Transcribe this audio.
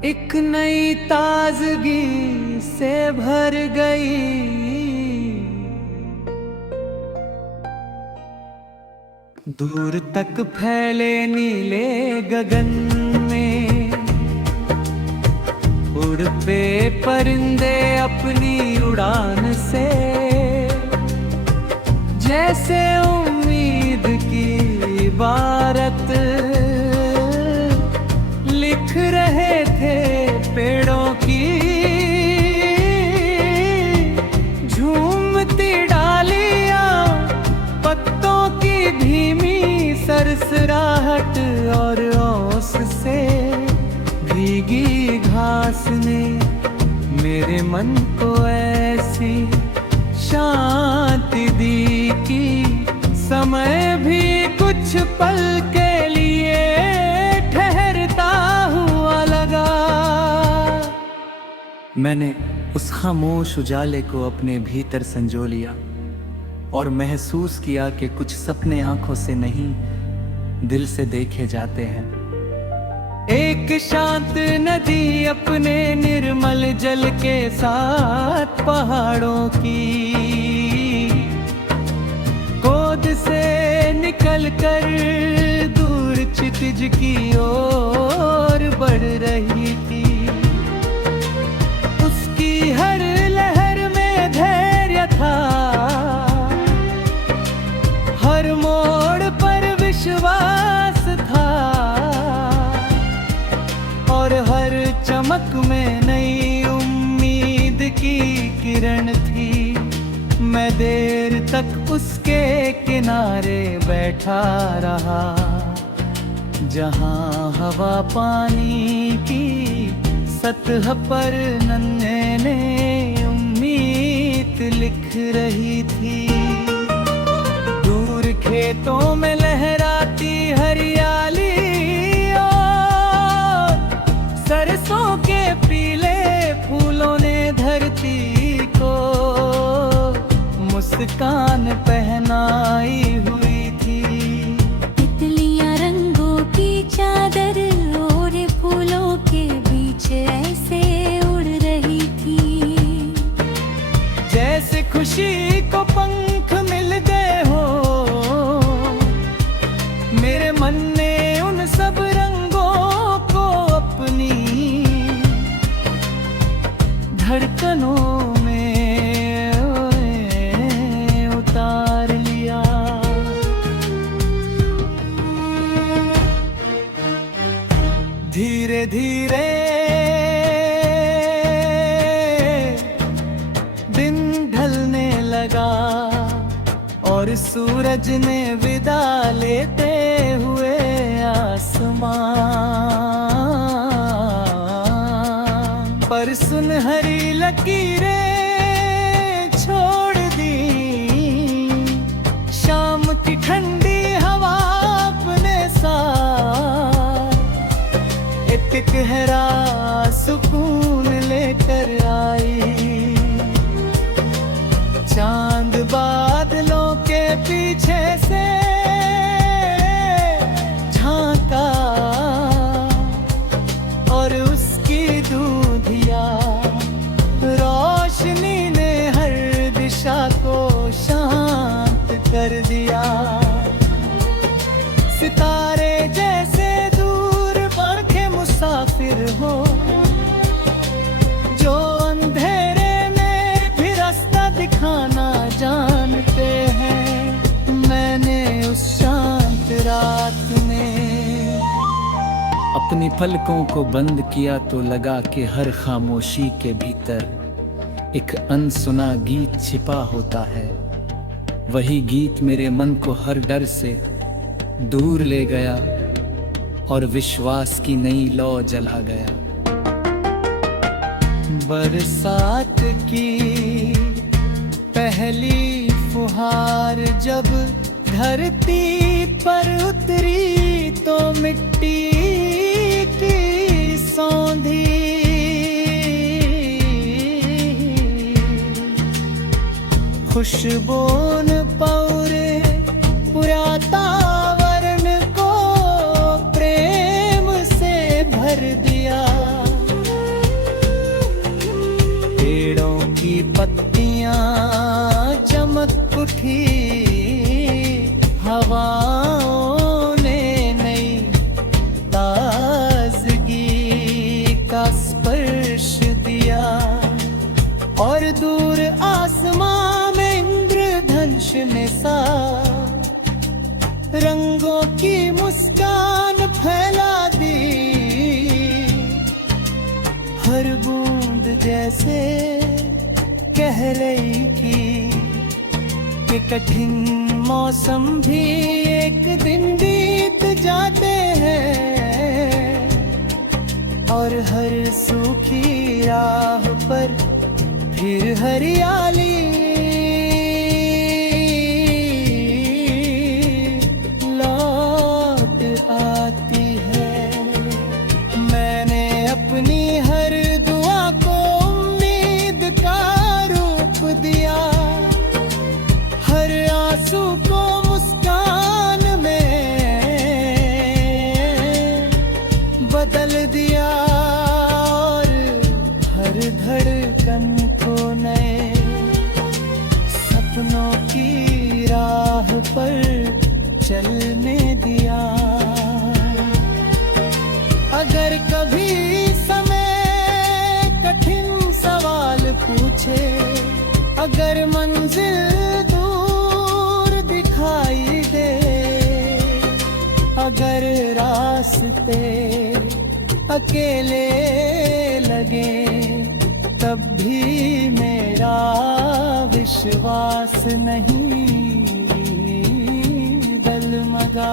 एक नई ताजगी से भर गई। दूर तक फैले नीले गगन में उड़ पे परिंदे अपनी उड़ान से, जैसे उम्मीद की इबारत लिख रहे थे पेड़ों की। झूमती डालियां, पत्तों की धीमी सरसराहट और ओस से भीगी घास ने मेरे मन को ऐसी शांति दी कि समय भी कुछ पल के लिए ठहरता हुआ लगा। मैंने उस खामोश उजाले को अपने भीतर संजो लिया और महसूस किया कि कुछ सपने आंखों से नहीं, दिल से देखे जाते हैं। एक शांत नदी अपने निर्मल जल के साथ पहाड़ों की गोद से निकलकर दूर क्षितिज की ओर बढ़ रही थी। उसकी हर लहर में धैर्य था, हर मोड़ पर विश्वास था और हर चमक में नई उम्मीद की किरण थी। मैं देर तक उसके किनारे बैठा रहा, जहां हवा पानी की सतह पर नन्हे ने उम्मीद लिख रही थी। दूर खेतों में लहराती हरियाली और सरसों के पीले फूलों ने धरती को मुस्कान पहनाई हुई थी। तितलियां रंगों की चादर और फूलों के बीच ऐसे उड़ रही थी, जैसे खुशी को पंख मिल गए हो। मेरे मन ने उन सब रंगों को अपनी धड़कनों में उतार लिया। धीरे धीरे दिन ढलने लगा और सूरज ने विदा लेते हुए आसमां पर सुनहरी लकीरें छोड़ दी। शाम की ठंडी हवा अपने साथ एक गहरा सुकून लेकर आई। चांद बादलों के पीछे से झांका और उसकी दूधिया रोशनी ने हर दिशा को शांत कर दिया। सितारे जैसे दूर आंखें मुसाफिर हो, जो अंधेरे में भी रास्ता दिखाना जानते हैं। मैंने उस शांत रात में अपनी पलकों को बंद किया तो लगा कि हर खामोशी के भीतर एक अनसुना गीत छिपा होता है। वही गीत मेरे मन को हर डर से दूर ले गया और विश्वास की नई लौ जला गया। बरसात की पहली फुहार जब धरती पर उतरी तो मिट्टी की सौंधी खुशबून पौरे पुरातावरण को प्रेम से भर दिया। पत्तियां चमक उठी, हवाओं ने नई ताजगी का स्पर्श दिया, और दूर आसमां में इंद्रधनुष ने सा रंगों की मुस्कान फैला दी। हर बूंद जैसे कह रही थी कि कठिन मौसम भी एक दिन बीत जाते हैं, और हर सूखी राह पर फिर हरियाली लौट आती है। मैंने अपनी हर दुआ को उम्मीद का रूप दिया, हर आंसू को मुस्कान में बदल दिया, और हर धड़कन को नए सपनों की राह पर चलने दिया। अगर कभी समय कठिन सवाल पूछे, अगर मंजिल दूर दिखाई दे, अगर रास्ते अकेले लगे, तब भी मेरा विश्वास नहीं डगमगा।